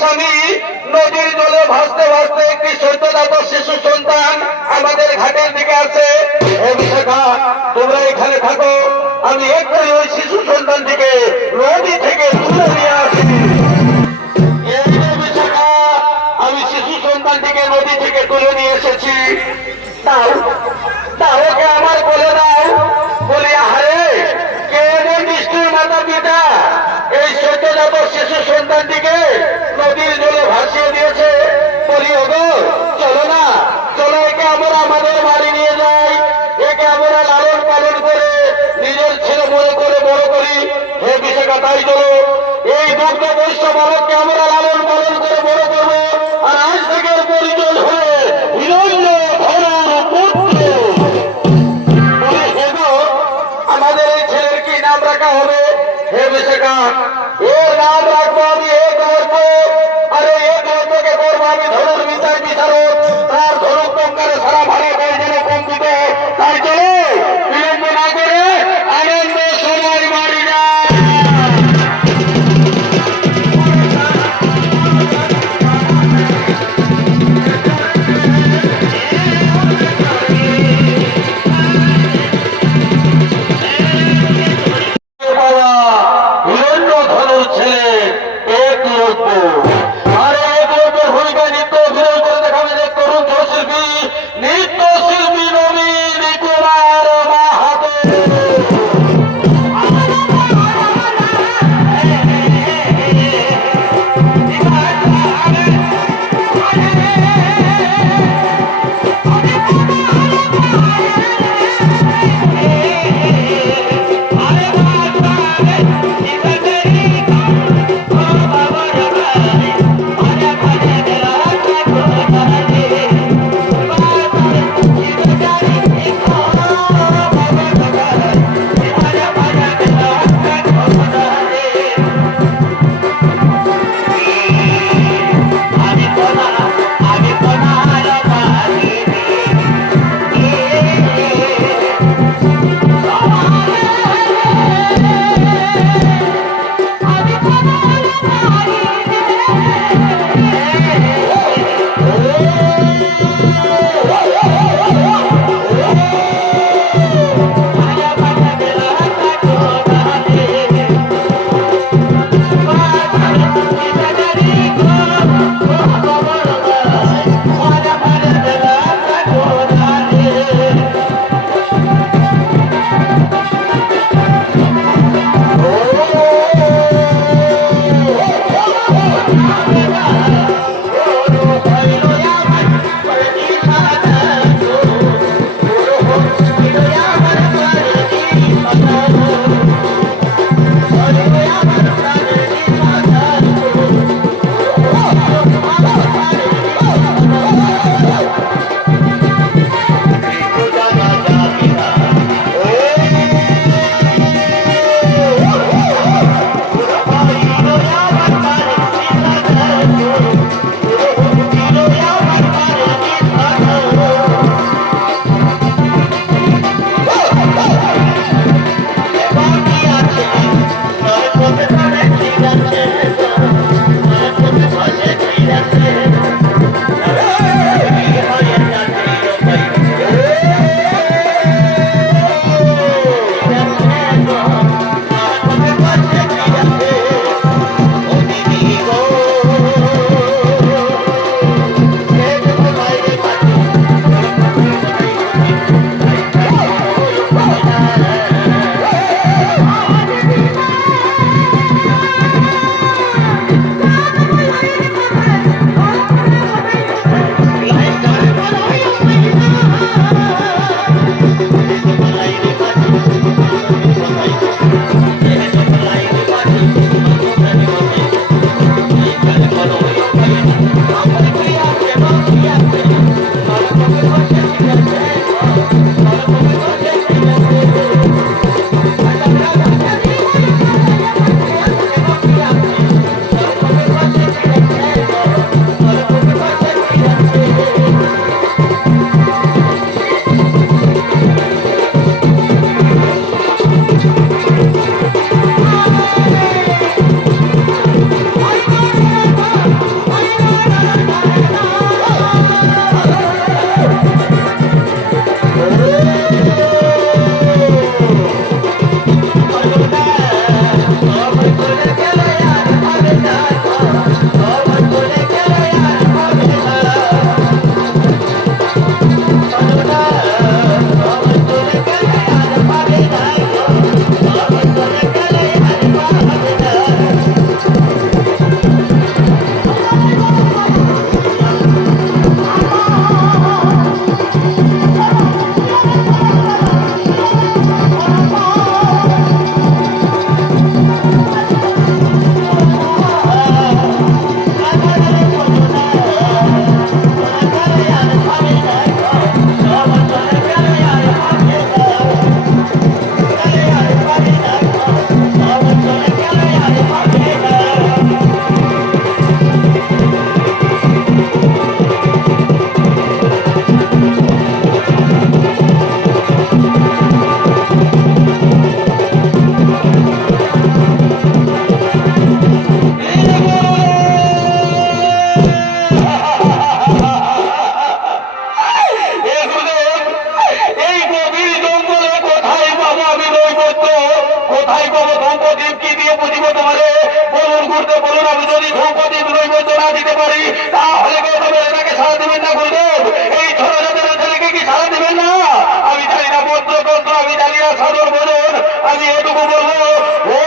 স্বামী নদীর জলে ভাসতে ভাসতে একটি সদ্যজাত শিশু সন্তান আমাদের ঘাটের দিকে আছে। হে বিশাখা, তোমরা এখানে থাকো, আমি এক্ষুনি ওই শিশু সন্তানটিকে নদী থেকে তুলে নিয়ে আসি। বিশাখা, আমি শিশু সন্তানটিকে নদী থেকে তুলে নিয়ে এসেছি। তাহলে আমার বলে দাও, বলি আরে কে নিষ্ঠুর মাতা পিতা এই সদ্যজাত শিশু সন্তানটিকে নদীর জলে ভাসিয়ে দিয়েছে? বলি ওগো, চলো না, চলো একে আমরা আমাদের বাড়ি নিয়ে যাই, একে আমরা লালন পালন করে নিজের ছেলে মনে করে বড় করি। হে বিশাখা, তাই চলো, এই দুগ্ধ বৈশ্য বালককে আমরা লালন পালন করে বড় করবো, আর আজ থেকে পরিচয় হয়ে হিরণ্য ধনুর পুত্র। আমাদের এই ছেলের কি নাম রাখা হবে? হে বিশাখা, এর নাম রাখবো আমি এক গল্প, আর এই এক গল্পকে করবো আমি ধনুর বিচার বিচারক। তার ধনুক টঙ্কারে সারা ভাড়া পেয়ে যেন কম্পিত। তাই চলো বিলম্ব না করে আনন্দ সবাই বাড়ি যায়। হিরণ্য ধনুর ছেলে এক লক্ষ, আর প্রদীপ কি দিয়ে বুঝিব তোমারে? বলুন গুরুদেব বলুন, আমি যদি ধূপ প্রদীপ নৈবেদ্য না দিতে পারি তাহলে গৌতমের এটাকে সারা দেবেন না গুরুদেব? এই ছোট জাতের ছেলেকে কি সারা দেবেন না? আমি জানি না মন্ত্রতন্ত্র, আমি জানি না সাধন ভজন, আমি এটুকু বলবো ও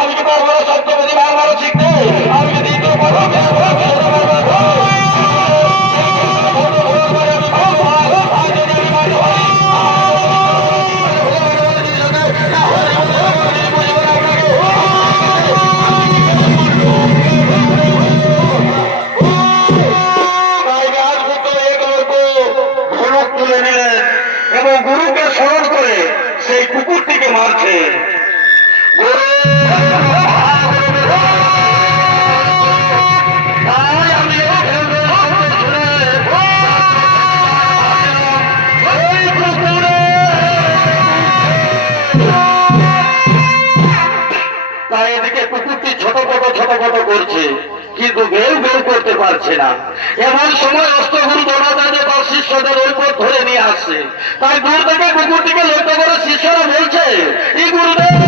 আমি কি পারবো না সত্যপতি বারবার শিখতে? আমি যদি তুলে নিলেন এবং গুরুকে স্মরণ করে সেই কুকুরটিকে মারছে। এদিকে কুকুরটি ছোট করছে, কিন্তু বের করতে পারছে না। এমন সময় অষ্টগুরু দ্রোণাচার্য তার শিষ্যদের ওই পথ ধরে নিয়ে আসছে। তাই দূর থেকে কুকুরটিকে লক্ষ্য করে শিষ্যরা বলছে, এই গুরুদেব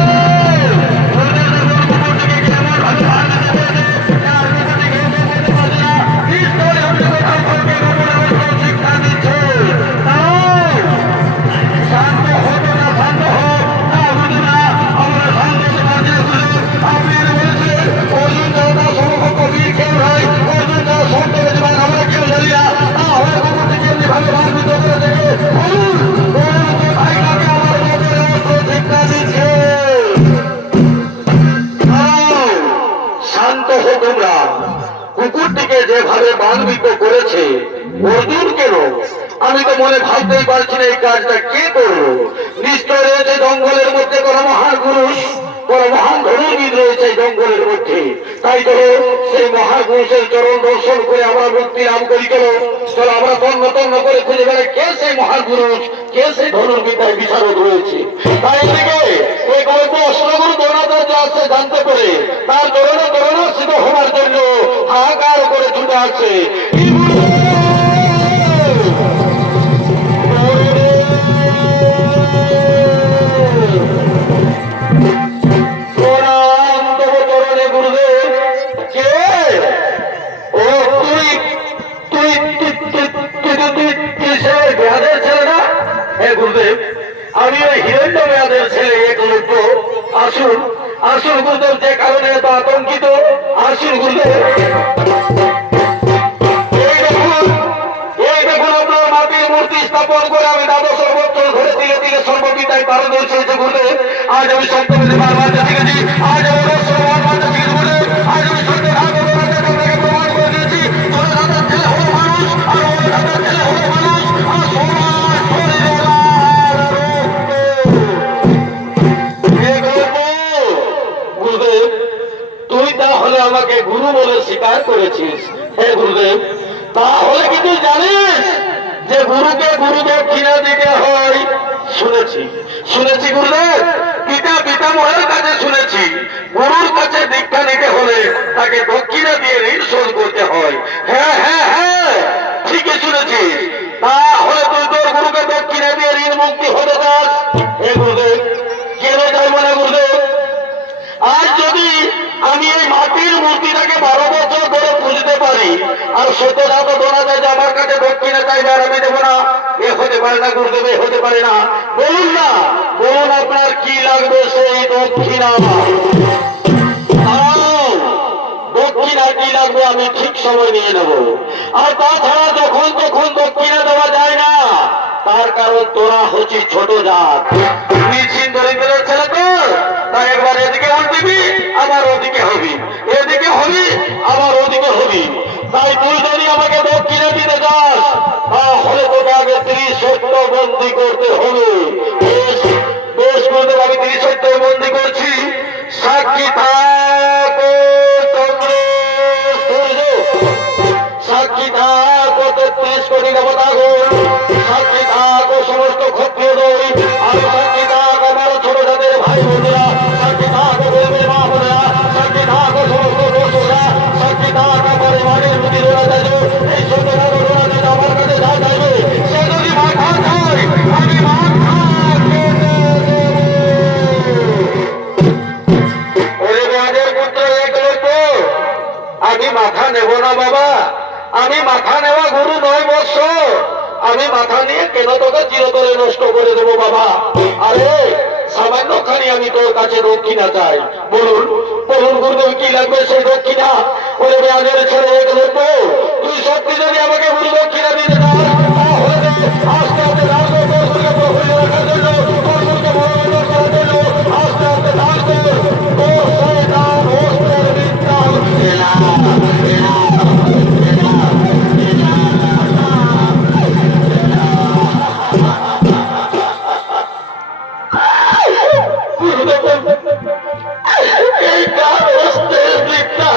কুকুরটিকে যেভাবে বানবিত করেছে অর্জুন কেন, আমি তো মনে ভাবতেই পারছি না এই কাজটা কে করলো। নিশ্চয় রয়েছে জঙ্গলের মধ্যে কোন মহান পুরুষ, কোন মহান ধনুর্বিদ রয়েছে জঙ্গলের মধ্যে। তাই চলো সেই মহাপুরুষের চরণ দর্শন করে আমরা মুক্তি লাভ করি। চলো আমরা তন্ন করে খুঁজে বেড়াই কে সেই মহান পুরুষ, কে সেই ধনুর্বিদ্যায় বিশারদ রয়েছে। তাই এদিকে এই গল্প অষ্টগুরু দ্রোণাচার্য আসছে জানতে পেরে তার দ্রোণাশ্রিত হওয়ার জন্য হাহাকার করে ছুটে আসছে। আমি ওই হিরণ্য মেয়াদের ছেলে একলব্য। আসুন গুরুদেব, যে কারণে এত আতঙ্কিত। আসুন গুরুদেব, এই দেখুন আপনার মাটির মূর্তি স্থাপন করে আমি দ্বাদশ বছর ধরে ধীরে ধীরে সর্ববিদ্যায় পারদর্শী হয়েছে গুরুদেব। আজ আমি সপ্তমীতে বার মানতে শিখেছি, আজ আমি বার মানতে শিখেছি গুরুদেব। আজ আমি সত্যের হাত প্রমাণ করে দিয়েছি তোর দাদার ছেলে হলো মানুষ, আর ওর দাদার ছেলে হলো মানুষ, আর সমাজ আমাকে গুরু বলে স্বীকার করেছিস। হে গুরুদেব, তাহলে কি তুই জানিস যে গুরুকে গুরু দক্ষিণা দিতে হয়? শুনেছি গুরুদেব, পিতামহের কাছে শুনেছি গুরুর কাছে দীক্ষা নিতে হলে তাকে দক্ষিণা দিয়ে ঋণ শোধ করতে হয়। হ্যাঁ ঠিকই শুনেছিস। তাহলে তুই তোর গুরুকে দক্ষিণা দিয়ে ঋণ মুক্তি হতে চাস? হে গুরুদেব, কেন চাইব না গুরুদেব। আজ যদি আমি এই মাটির মূর্তিটাকে 12 বছর ধরে পুজতে পারি আর সত্যজাত দ্রোণাচার্য আমার কাছে দক্ষিণা চাইবে আর আমি দেবো না, এ হতে পারে না গুরুদেব, এ হতে পারে না। বলুন আপনার কি লাগবে সেই দক্ষিণা? দক্ষিণা কি লাগবে আমি ঠিক সময় নিয়ে নেব। আর তাছাড়া যখন তখন দক্ষিণা দেওয়া যায় না, তার কারণ তোরা হচ্ছিস ছোট জাত, দরিদ্রের ছেলে তো। তাই একবার এদিকে উল্টিবি আবার ওদিকে হবি, এদিকে হবি আবার ওদিকে হবি। তাই তুই যদি আমাকে দক্ষিণা দিতে যাস তাহলে তোকে আগে 30 সত্য বন্দি করতে হবে। বেশ করতে আমি 30 সত্য বন্দি করছি, সাক্ষী থাক। আমি মাথা নেব না বাবা, আমি মাথা নেওয়া গুরু নয় বৎস। আমি মাথা নিয়ে কেন তোকে চিরতরে নষ্ট করে দেবো বাবা? আরে সামান্য খানি আমি তোর কাছে দক্ষিণা চাই। বলুন বলুন গুরুদেব কি লাগবে সেই দক্ষিণা? ওরে বেয়াদের ছেলে এক লোক, তুই সত্যি যদি আমাকে গুরু দক্ষিণা দিতে চাস তাহলে আস্তে আস্তে দান কর, তোর গুরুকে প্রফুল্ল রাখার জন্য, তোর গুরুকে মনোরঞ্জন করার জন্য আস্তে আস্তে দান কর। তোর সেই দান অস্ত্রের বিদ্যা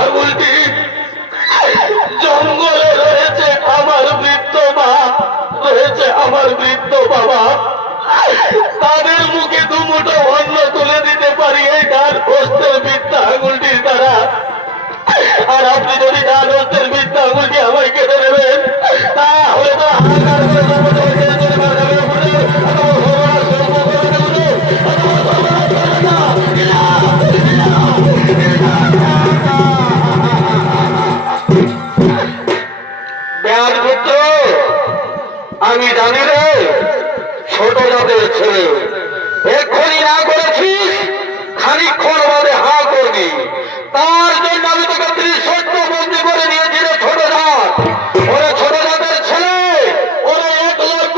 জঙ্গলে রয়েছে আমার বৃদ্ধ মা, রয়েছে আমার বৃদ্ধ বাবা, তাদের মুখে দুমুঠো অন্ন তুলে দিতে পারি এই ডান হস্তের বৃদ্ধা আঙুলটির দ্বারা। আর আপনি যদি ডান হস্তের বৃদ্ধা আঙুলটি আমায় কেটে দেবেন তাহলে তো হাহাকার আমি জানি রে ছোট জাতের ছেলে, এক্ষুনি না করেছিস খানিক্ষণ বাদে হা করবি। তার জন্য আমি তোকে 30 সত্য বন্দি করে নিয়েছি রে ছোট জাত। ওরে ছোট জাতের ছেলে, ওরে একলব্য,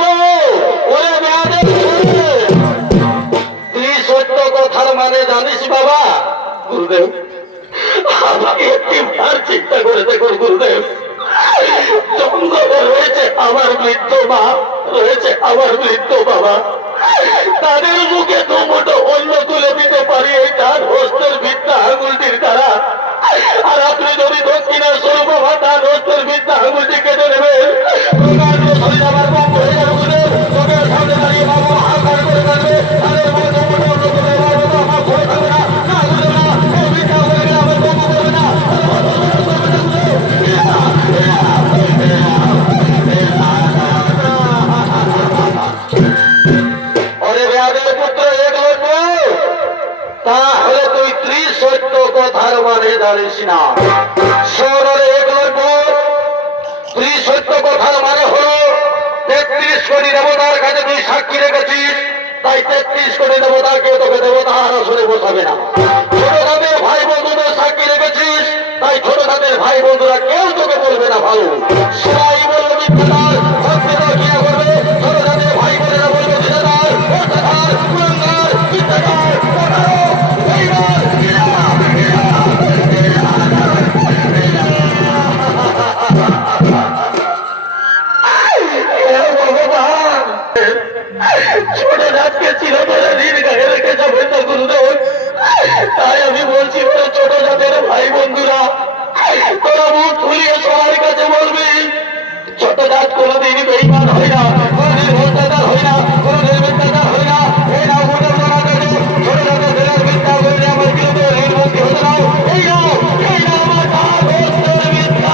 ওরে মেয়াদের ছেলে, 30 সত্য কথার মানে জানিস বাবা? গুরুদেব আমাকে একটি বার চিন্তা করে দেখুন গুরুদেব, জঙ্গলে রয়েছে আমার বৃদ্ধ মা, রয়েছে আমার বৃদ্ধ বাবা, তাদের মুখে দুমুঠো অন্ন তুলে দিতে পারি এই ডান হস্তের বিদ্যা আঙুলটির দ্বারা। আর আপনি যদি দক্ষিণা স্বরূপ আমার ডান হস্তের বিদ্যা আঙুলটি কেটে নেবেন, আমার পাপ হয়ে যাবে, তোদের সামনে দাঁড়িয়ে বাবা হাহাকার করে থাকবে, তাদের মুখে দুমুঠো অন্ন তুলে দেওয়ার মতো আমার ভয় থাকবে না। না বুঝবে না, এই বিদ্যা হয়ে গেলে আমার পাপ করবে না। তাহলে তুই 30 সত্য কথার মানে জানিস না। শহরের একলব্য, 30 সত্য কথার মানে হলো 33 কোটি দেবতার কাছে তুই সাক্ষী রেখেছিস, তাই 33 কোটি দেবতা কেউ তোকে দেবতার আসলে বসাবে না। ছোট তাদের ভাই বন্ধুদের সাক্ষী রেখেছিস, তাই ছোট তাদের ভাই বন্ধুরা কেউ তোকে বলবে না ভালো। সবাই বলবে মিথ্যাচার, ভক্তিটা কিনা করবে, ছোট তাদের ভাই বোনেরা বলবে দিদার, অত্যাচার, কুলাঙ্গার, মিথ্যাচার, ছোট জাতকে চিরতরে ঋণ গায়ে রেখে যাবেন না গুরুদেব। তাই আমি বলছি ওরা ছোট জাতের ভাই বন্ধুরা, তোরা মুখ খুলিয়ে সবার কাছে বলবি ছোট জাত কোনোদিন বেইমান হয় না, কোনোদিন ভ্রষ্টাচার হয় না, কোনোদিন মিথ্যাচার হয় না। এই নাও মোটর মারা গেছে ছোট জাতের ছেলের মিথ্যা বললে আমার বিরুদ্ধে ঋণ মুক্তি হতে নাও। এই নাও আমার ডাক হস্তের মিথ্যা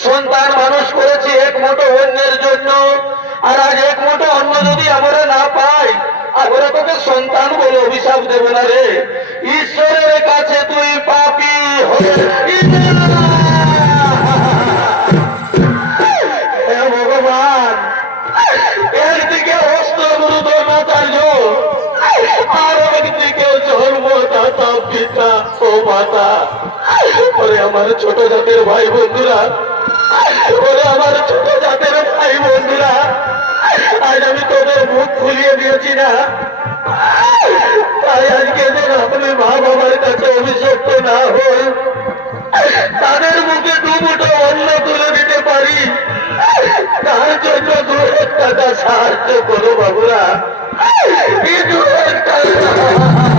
সন্তান মানুষ করেছি এক মুঠো অন্যের জন্য, আর আজ এক মুঠো অন্ন যদি আমরা না পাই, আমরা তোকে সন্তান বলে অভিশাপ দেব না রে। ঈশ্বরের কাছে তুই পাপী হয়ে ভগবান, একদিকে অষ্টগুরুধর আচার্য, আর একদিকে জন্মদাতা পিতা ও মাতা। ওরে আমার ছোট জাতের ভাই বন্ধুরা, ওরে আমার ছোট জাতের ভাই বন্ধুরা, আজ আমি তোদের মুখ খুলিয়ে দিয়েছি না, তাই আজকে যেন আপনি মা বাবার কাছে অভিশপ্ত না হই, তাদের মুখে দু মুঠো অন্ন তুলে দিতে পারি, তার জন্য 2 টাকা সাহায্য করো বাবুরা। এই 2 টাকা